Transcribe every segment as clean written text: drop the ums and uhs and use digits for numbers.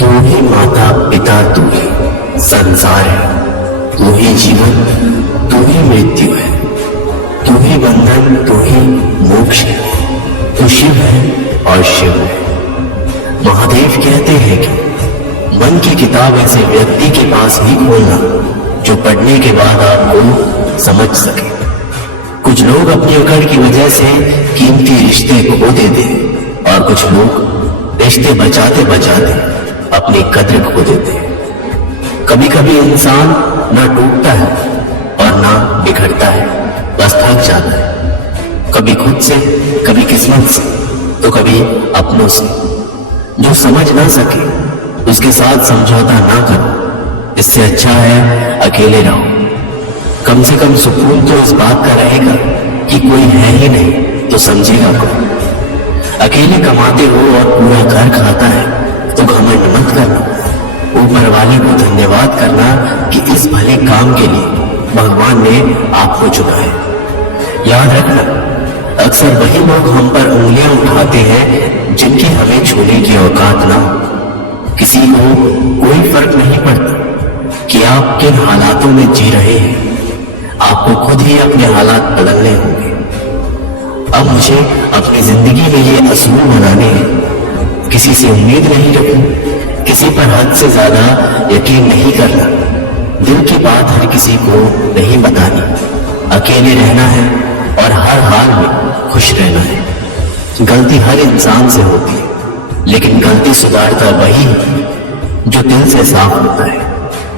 तू ही माता पिता, तू ही संसार है, तू ही जीवन, तू ही मृत्यु है, तू ही बंधन, तू ही मोक्ष है, तू शिव है और शिव है। महादेव कहते हैं कि मन की किताब ऐसे व्यक्ति के पास ही खोलना जो पढ़ने के बाद आपको समझ सके। कुछ लोग अपनी अकड़ की वजह से कीमती रिश्ते खो देते हैं और कुछ लोग रिश्ते बचाते बचाते अपनी कद्र खो देते हैं। कभी कभी इंसान ना टूटता है और ना बिखरता है, बस थक जाता है, कभी खुद से, कभी किस्मत से, तो कभी अपनों से। जो समझ ना सके उसके साथ समझौता ना करो, इससे अच्छा है अकेले रहो। कम से कम सुकून तो इस बात का रहेगा कि कोई है ही नहीं तो समझेगा कौन। अकेले कमाते हो और पूरा घर खाता है तो घमंड मत करना, ऊपर वाले को धन्यवाद करना कि इस भले काम के लिए भगवान ने आपको चुना है। याद रखना, अक्सर वही लोग हम पर उंगलियां उठाते हैं जिनकी हमें छूने की औकात ना हो। किसी को कोई फर्क नहीं पड़ता कि आप किन हालातों में जी रहे हैं, आपको खुद ही अपने हालात बदलने होंगे। अब मुझे अपनी जिंदगी में ये असूल बनाने हैं, किसी से उम्मीद नहीं रखनी, किसी पर हद से ज्यादा यकीन नहीं करना, दिल की बात हर किसी को नहीं बतानी, अकेले रहना है और हर हाल में खुश रहना है। गलती हर इंसान से होती है, लेकिन गलती सुधारता वही है जो दिल से साफ होता है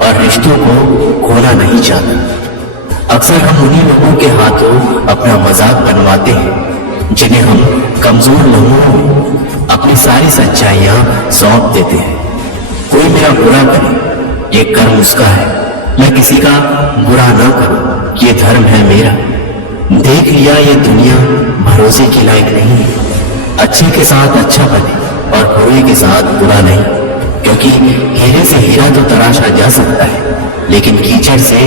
और रिश्तों को खोना नहीं चाहता। अक्सर हम उन्हीं लोगों के हाथों अपना मजाक बनवाते हैं जिन्हें हम कमजोर लम्हों में अपनी सारी सच्चाइयां सौंप देते हैं। कोई मेरा बुरा करे ये कर्म उसका है, मैं किसी का बुरा ना करूं ये धर्म है मेरा। देख लिया ये दुनिया भरोसे की लायक नहीं है, अच्छे के साथ अच्छा बने और बुरे के साथ बुरा नहीं, क्योंकि हीरे से हीरा तो तराशा जा सकता है लेकिन कीचड़ से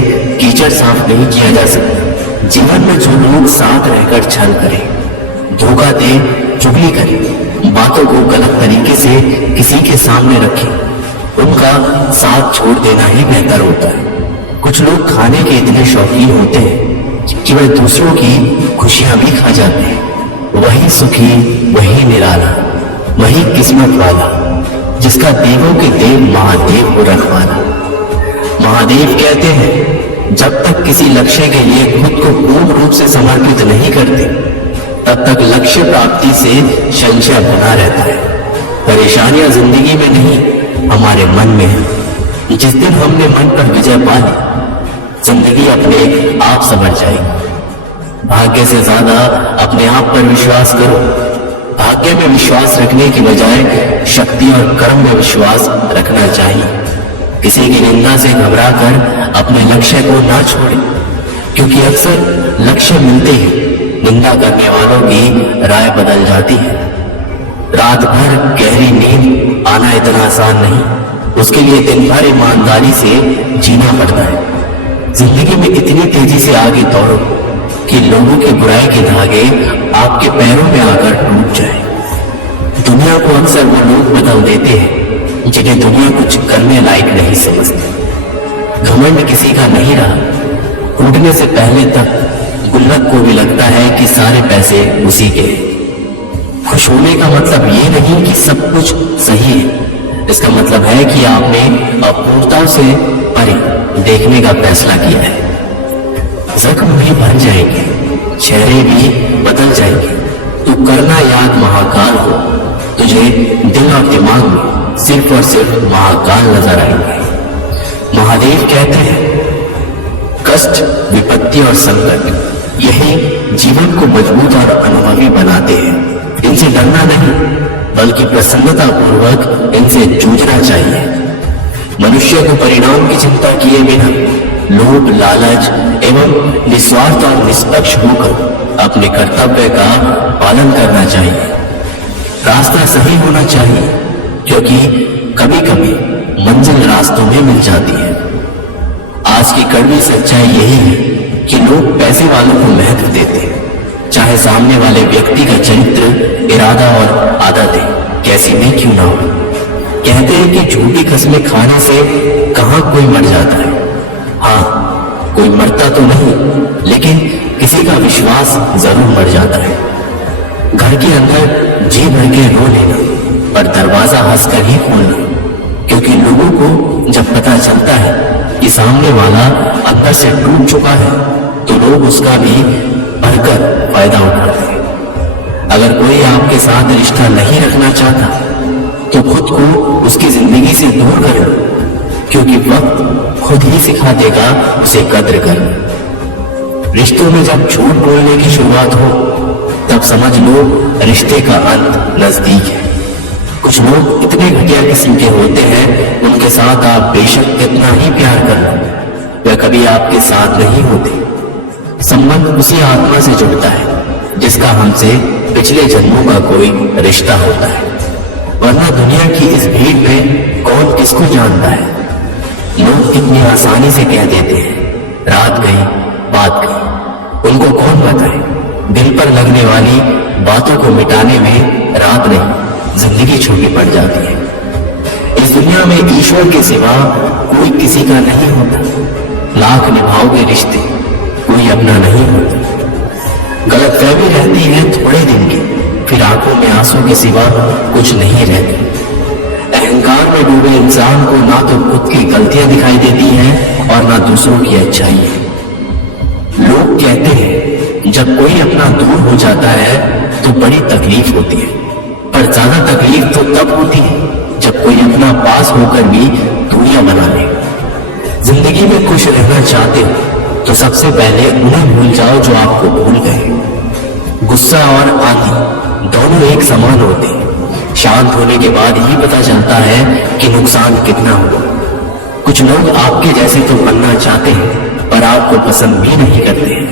कीचड़ साफ नहीं किया जा सकता। जीवन में जो लोग साथ रहकर छल करें, धोखा दे, चुगली करें, बातों को गलत तरीके से किसी के सामने रखें, उनका साथ छोड़ देना ही बेहतर होता है। कुछ लोग खाने के इतने शौकीन होते हैं कि वह दूसरों की खुशियां भी खा जाते हैं। वही सुखी, वही निराला, वही किस्मत वाला जिसका देवों के देव महादेव को रखवाला। महादेव कहते हैं जब तक किसी लक्ष्य के लिए खुद को पूर्ण रूप से समर्पित नहीं करते तब तक लक्ष्य प्राप्ति से संशय बना रहता है। परेशानियां जिंदगी में नहीं, हमारे मन में है। जिस दिन हमने मन पर विजय पा ली, जिंदगी अपने आप संवर जाएगी। भाग्य से ज्यादा अपने आप पर विश्वास करो। भाग्य में विश्वास रखने की बजाय शक्ति और कर्म में विश्वास रखना चाहिए। किसी की निंदा से घबराकर अपने लक्ष्य को ना छोड़ें, क्योंकि अक्सर लक्ष्य मिलते ही निंदा करने वालों की राय बदल जाती है। रात भर गहरी नींद आना इतना आसान नहीं, उसके लिए दिन भर ईमानदारी से जीना पड़ता है। जिंदगी में इतनी तेजी से आगे दौड़ो कि लोगों की बुराई के धागे आपके पैरों में आकर टूट जाए। दुनिया को अक्सर वो लोग बदल देते हैं जिन्हें दुनिया कुछ करने लायक नहीं समझती। घमंड किसी का नहीं रहा, टूटने से पहले तक गुल्लक को भी लगता है कि सारे पैसे उसी के हैं। खुश होने का मतलब ये नहीं कि सब कुछ सही है, इसका मतलब है कि आपने अपूर्णताओं से परे देखने का फैसला किया है। जख्म भी भर जाएंगे, चेहरे भी बदल जाएंगे, तू करना याद महाकाल हो, तुझे दिल और दिमाग में सिर्फ और सिर्फ महाकाल नजर आएंगे। महादेव कहते हैं कष्ट, विपत्ति और संकट यही जीवन को मजबूत और अनुभवी बनाते हैं। इनसे डरना नहीं बल्कि प्रसन्नता पूर्वक इनसे जूझना चाहिए। मनुष्य को परिणाम की चिंता किए बिना लोभ, लालच एवं निस्वार्थ और निष्पक्ष होकर अपने कर्तव्य का पालन करना चाहिए। रास्ता सही होना चाहिए, क्योंकि कभी कभी मंजिल रास्तों में मिल जाती है। आज की कड़वी सच्चाई यही है कि लोग पैसे वालों को महत्व देते हैं, चाहे सामने वाले व्यक्ति का चरित्र, इरादा और आदतें कैसी भी क्यों ना हो। कहते हैं हैं कि झूठी कसमें खाने से कहां कोई मर जाता है। हाँ, कोई मरता तो नहीं, लेकिन किसी का विश्वास जरूर मर जाता है। घर के अंदर जी भर के रो लेना, पर दरवाजा हंसकर ही खोलना, क्योंकि लोगों को जब पता चलता है कि सामने वाला अंदर से टूट चुका है, तो लोग उसका भी भरकर फायदा उठाते हैं। अगर कोई आपके साथ रिश्ता नहीं रखना चाहता, तो खुद को उसकी जिंदगी से दूर कर लो, क्योंकि वक्त खुद ही सिखा देगा उसे कद्र करना। रिश्तों में जब झूठ बोलने की शुरुआत हो, तब समझ लो रिश्ते का अंत नजदीक है। कुछ लोग इतने घटिया किस्म के होते हैं, उनके साथ आप बेशक कितना ही प्यार कर लो, वे कभी आपके साथ नहीं होते। संबंध उसी आत्मा से जुड़ता है जिसका हमसे पिछले जन्मों का कोई रिश्ता होता है, वरना दुनिया की इस भीड़ में कौन किसको जानता है। लोग इतनी आसानी से कह देते हैं रात गई बात गई, उनको कौन बताए दिल पर लगने वाली बातों को मिटाने में रात नहीं जिंदगी छोटी पड़ जाती है। इस दुनिया में ईश्वर के सिवा कोई किसी का नहीं होता। लाख निभाओगे रिश्ते, कोई अपना नहीं होता। गलतफहमी रहती है थोड़े दिन की, फिर आंखों में आंसू के सिवा कुछ नहीं रहती। अहंकार में डूबे इंसान को ना तो खुद की गलतियां दिखाई देती हैं और ना दूसरों की अच्छाई। लोग कहते हैं जब कोई अपना दूर हो जाता है तो बड़ी तकलीफ होती है, पर ज्यादा तकलीफ तो तब होती है जब कोई अपना पास होकर भी दूरियां बना ले। जिंदगी में खुश रहना चाहते हो तो सबसे पहले उन्हें भूल जाओ जो आपको भूल गए। गुस्सा और आंधी दोनों एक समान होते हैं। शांत होने के बाद ही पता चलता है कि नुकसान कितना हुआ। कुछ लोग आपके जैसे तो बनना चाहते हैं, पर आपको पसंद भी नहीं करते हैं।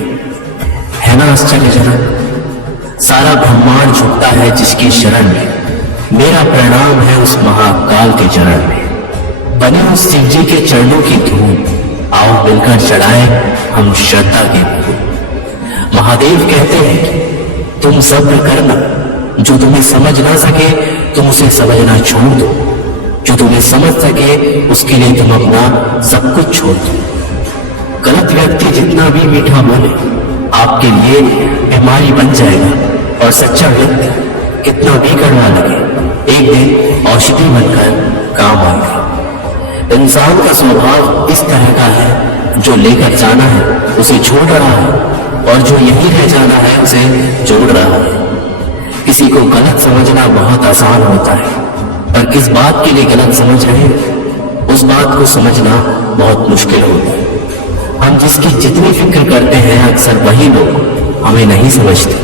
है ना आश्चर्यजनक? सारा ब्रह्मांड झुकता है जिसकी शरण में। मेरा प्रणाम है उस महाकाल के चरण में। बने उस शिव जी के चरणों की धूल, आओ मिलकर चढ़ाए हम श्रद्धा के फूल। महादेव कहते हैं कि तुम सब्र करना, जो तुम्हें समझ ना सके तुम उसे समझना छोड़ दो, जो तुम्हें समझ सके उसके लिए तुम अपना सब कुछ छोड़ दो। गलत व्यक्ति जितना भी मीठा बोले आपके लिए बीमारी बन जाएगा, और सच्चा व्यक्ति कितना भी कड़वा लगे एक दिन औषधि बनकर काम आएगा। इंसान का स्वभाव इस तरह का है, जो लेकर जाना है उसे छोड़ रहा है, और जो यहीं रह जाना है उसे जोड़ रहा है। किसी को गलत समझना बहुत आसान होता है, पर किस बात के लिए गलत समझ रहे हैं उस बात को समझना बहुत मुश्किल होता है। हम जिसकी जितनी फिक्र करते हैं अक्सर वही लोग हमें नहीं समझते।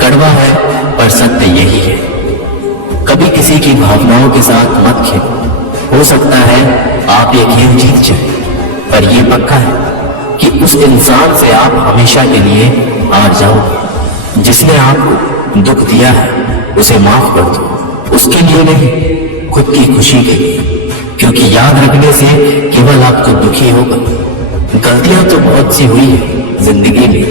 कड़वा है पर सत्य यही है। कभी किसी की भावनाओं के साथ मत खेलो। हो सकता है आप ये खेल जीत जाए, पर यह पक्का है कि उस इंसान से आप हमेशा के लिए हार जाओगे। जिसने आपको दुख दिया है उसे माफ कर दो, उसके लिए नहीं खुद की खुशी के लिए, क्योंकि याद रखने से केवल आपको दुखी होगा। गलतियां तो बहुत सी हुई है जिंदगी में,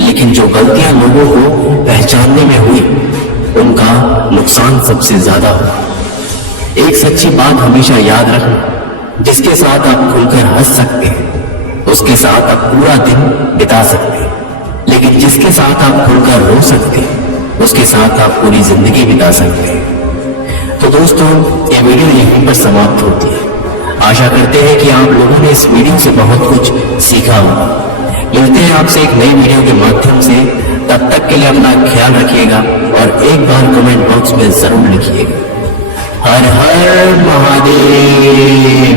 लेकिन जो गलतियां लोगों को पहचानने में हुई उनका नुकसान सबसे ज्यादा हुआ। एक सच्ची बात हमेशा याद रखना, जिसके साथ आप खुलकर हंस सकते हैं उसके साथ आप पूरा दिन बिता सकते हैं, लेकिन जिसके साथ आप खुलकर रो सकते हैं उसके साथ आप पूरी जिंदगी बिता सकते हैं। तो दोस्तों, ये वीडियो यहीं पर समाप्त होती है। आशा करते हैं कि आप लोगों ने इस वीडियो से बहुत कुछ सीखा होगा। मिलते हैं आपसे एक नई वीडियो के माध्यम से। तब तक के लिए अपना ख्याल रखिएगा और एक बार कमेंट बॉक्स में जरूर लिखिएगा। हर हर महादेव।